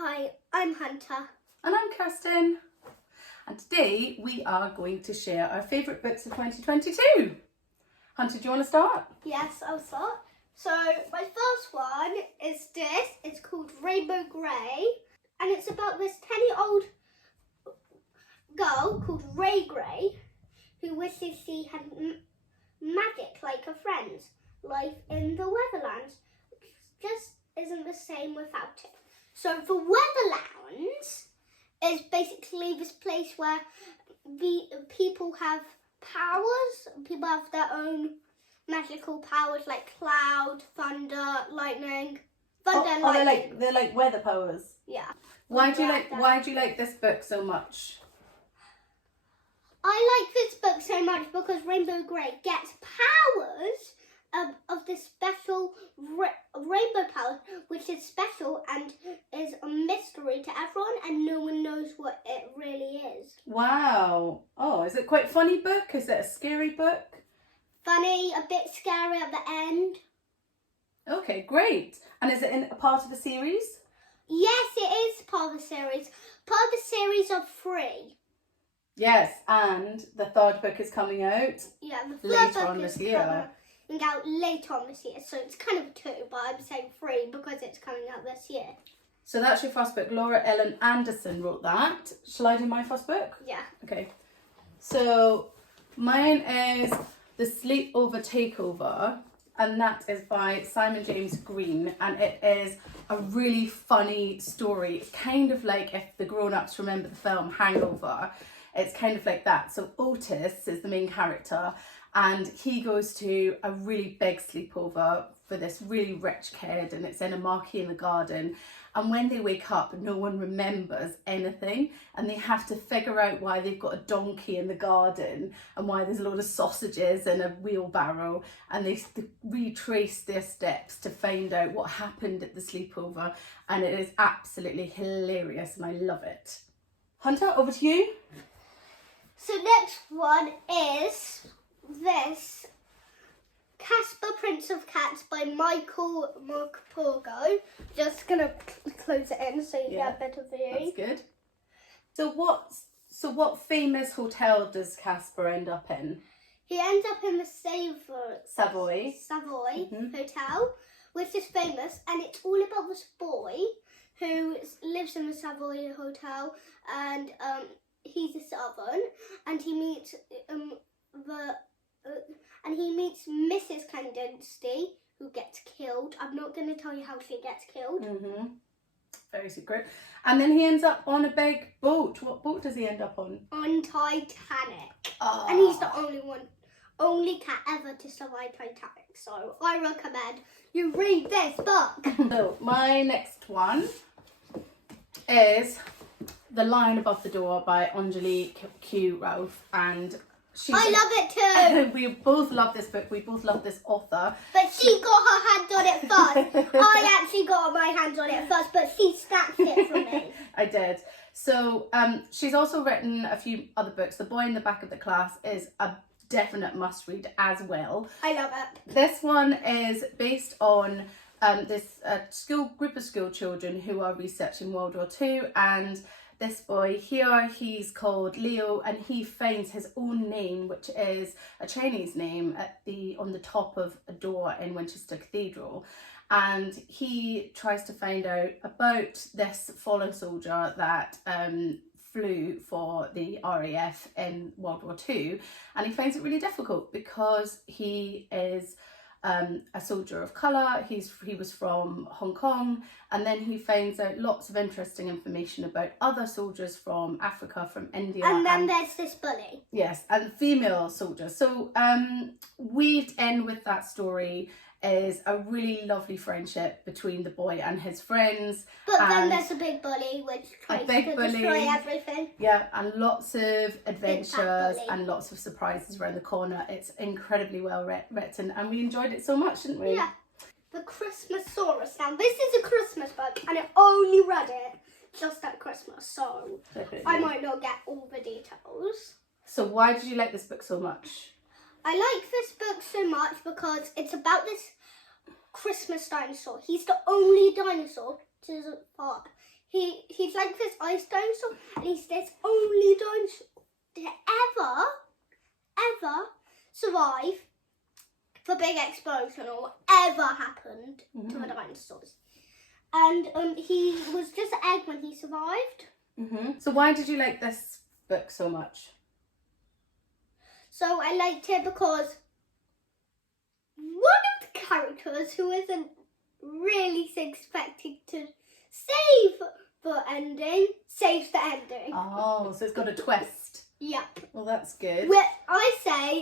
Hi, I'm Hunter. And I'm Kirstin. And today we are going to share our favourite books of 2022. Hunter, do you want to start? Yes, I'll start. So my first one is this. It's called Rainbow Grey. And it's about this 10-year-old girl called Ray Grey who wishes she had magic like her friends. Life in the Weatherlands just isn't the same without it. So the Weatherlands is basically this place where the people have powers. People have their own magical powers like cloud, thunder, lightning. Thunder and lightning. They're like weather powers. Yeah. Why do you like this book so much? I like this book so much because Rainbow Grey gets powers of this special rainbow power, which is special and is a mystery to everyone, and no one knows what it really is. Wow. Oh, is it quite a funny book? Is it a scary book? Funny, a bit scary at the end. Okay, great. And is it in a part of the series? Yes, it is part of the series. Part of the series of 3. Yes, and the third book is coming out Yeah, the later on this year. Coming out later on this year, so it's kind of 2, but I'm saying 3 because it's coming out this year. So that's your first book. Laura Ellen Anderson wrote that. Shall I do my first book? Yeah. Okay. So mine is The Sleepover Takeover, and that is by Simon James Green, and it is a really funny story. It's kind of like if the grown-ups remember the film Hangover. It's kind of like that. So Otis is the main character, and he goes to a really big sleepover for this really rich kid, and it's in a marquee in the garden. And when they wake up, no one remembers anything, and they have to figure out why they've got a donkey in the garden and why there's a load of sausages in a wheelbarrow, and they retrace their steps to find out what happened at the sleepover, and it is absolutely hilarious, and I love it. Hunter, over to you. So next one is this Casper, Prince of Cats by Michael Morpurgo. Just gonna close it in so you get a better view. That's good. So what famous hotel does Casper end up in? He ends up in the Savoy Hotel, which is famous, and it's all about this boy who lives in the Savoy Hotel, and he's a servant, and he meets Mrs. Kandinsky, who gets killed. I'm not going to tell you how she gets killed. Very secret. And then he ends up on a big boat. What boat does he end up on? On Titanic. Oh. And he's the only cat ever to survive Titanic. So I recommend you read this book. So my next one is The Lion Above the Door by Anjali Q. Ralph, and I love it too. We both love this book. We both love this author. But she got her hands on it first. I actually got my hands on it first, but she snatched it from me. I did. So she's also written a few other books. The Boy in the Back of the Class is a definite must read as well. I love it. This one is based on this group of school children who are researching World War II, and this boy here, he's called Leo, and he finds his own name, which is a Chinese name, on the top of a door in Winchester Cathedral. And he tries to find out about this fallen soldier that flew for the RAF in World War II. And he finds it really difficult because he is a soldier of colour. He was from Hong Kong, and then he finds out lots of interesting information about other soldiers from Africa, from India. And then there's this bully. Yes, and female soldiers. So weaved in with that story is a really lovely friendship between the boy and his friends. But then there's a big bully which tries to destroy everything. Yeah, and lots of adventures and lots of surprises around the corner. It's incredibly well written, and we enjoyed it so much, didn't we? Yeah. The Christmasaurus. Now, this is a Christmas book, and I only read it just at Christmas, so I might not get all the details. So why did you like this book so much? I like this book so much because it's about this Christmas dinosaur. He's the only dinosaur to fart. he's like this ice dinosaur, and he's this only dinosaur to ever survive the big explosion or whatever happened to the dinosaurs. And he was just an egg when he survived. So why did you like this book so much? So I liked it because one of the characters who isn't really expected to save the ending saves the ending. Oh, so it's got a twist. Yep. Well, that's good. Well, I say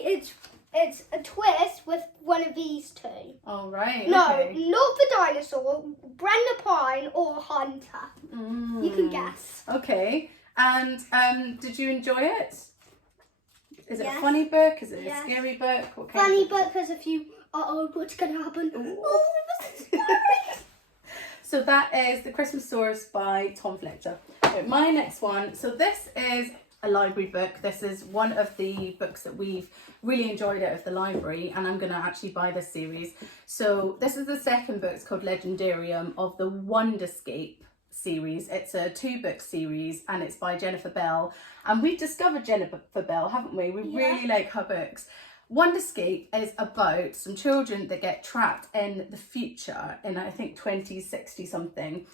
it's a twist with one of these two. Oh, right. No, okay. not the dinosaur, Brenda Pine or Hunter. You can guess. Okay. And did you enjoy it? Is it Yes. a funny book? Is it Yes. a scary book? What kind Funny of book, there's a few, what's going to happen? Ooh. Oh, this is scary. So that is The Christmas Source by Tom Fletcher. Right, my next one. So this is a library book. This is one of the books that we've really enjoyed out of the library, and I'm going to actually buy this series. So this is the second book. It's called Legendarium of the Wonderscape series. It's a 2-book series, and it's by Jennifer Bell. And we've discovered Jennifer Bell, haven't we? We really like her books. Wonderscape is about some children that get trapped in the future in, I think, 2060 something.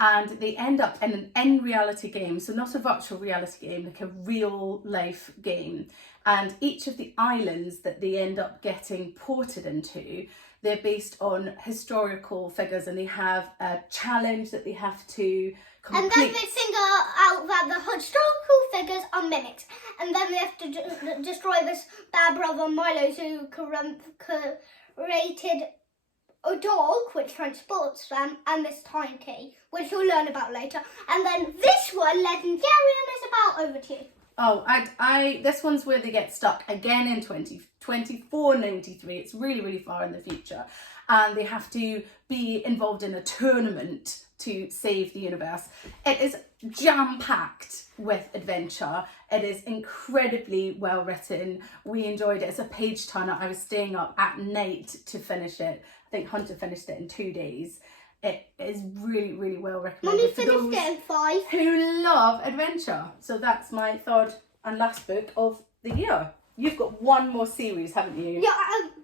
And they end up in an in-reality game, so not a virtual reality game, like a real-life game. And each of the islands that they end up getting ported into, they're based on historical figures, and they have a challenge that they have to complete. And then they figure out that the historical figures are mimics. And then they have to destroy this bad brother Milo, who created a dog which transports them, and this time key, which you'll learn about later. And then this one, Legendarium, is about. Over to you. Oh, this one's where they get stuck again in 2493. It's really, really far in the future. And they have to be involved in a tournament to save the universe. It is jam-packed with adventure. It is incredibly well written. We enjoyed it. It's a page turner. I was staying up at night to finish it. I think Hunter finished it in 2 days. It is really, really well recommended. Mummy finished it in 5. Who love adventure. So that's my third and last book of the year. You've got one more series, haven't you? Yeah,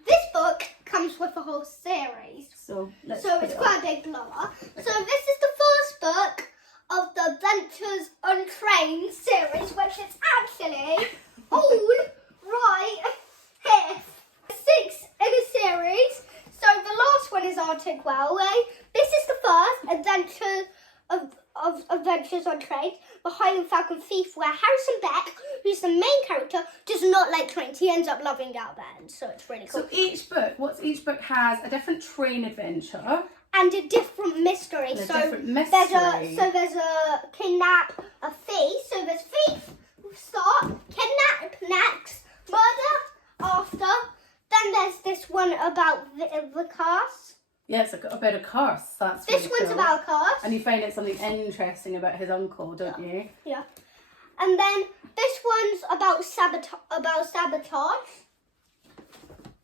this book comes with a whole series. So let's So put it's it quite up. a big blower. So this is the first book of the Adventures Untrained series, which is actually all right here. 6 in a series. So the last one is Arctic Railway. This is the first Adventure of Adventures Untrained, the Highland Falcon Thief, where Harrison Beck, who's the main character, does not like trains. He ends up loving our band, so it's really cool. So each book has a different train adventure. And a different mystery. And a So different mystery. there's a kidnap, a thief. So there's thief, start, kidnap next, murder after. Then there's this one about the cars. Yeah, it's about a curse. That's This really one's cool. about cars. And you find out something interesting about his uncle, don't you? Yeah. And then this one's about sabotage.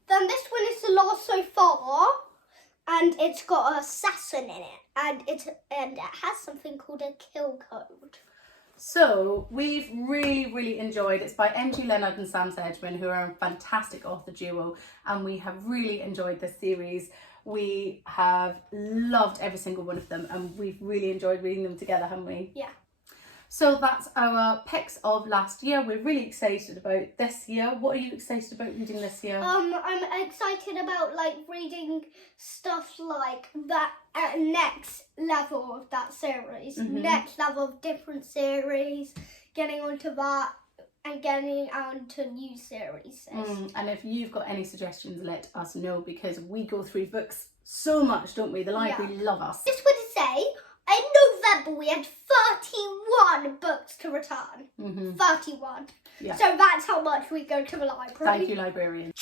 Then this one is The Lost So Far, and it's got an assassin in it, and it has something called a kill code. So we've really, really enjoyed. It's by M.G. Leonard and Sam Sedgman, who are a fantastic author duo, and we have really enjoyed this series. We have loved every single one of them, and we've really enjoyed reading them together, haven't we? Yeah. So that's our picks of last year. We're really excited about this year. What are you excited about reading this year? I'm excited about reading stuff like that at next level of that series. Next level of different series, getting onto that and getting onto new series. And if you've got any suggestions, let us know, because we go through books so much, don't we? The library love us. Just want to say, in November we had 31 books to return. 31. Yeah. So that's how much we go to the library. Thank you, librarian.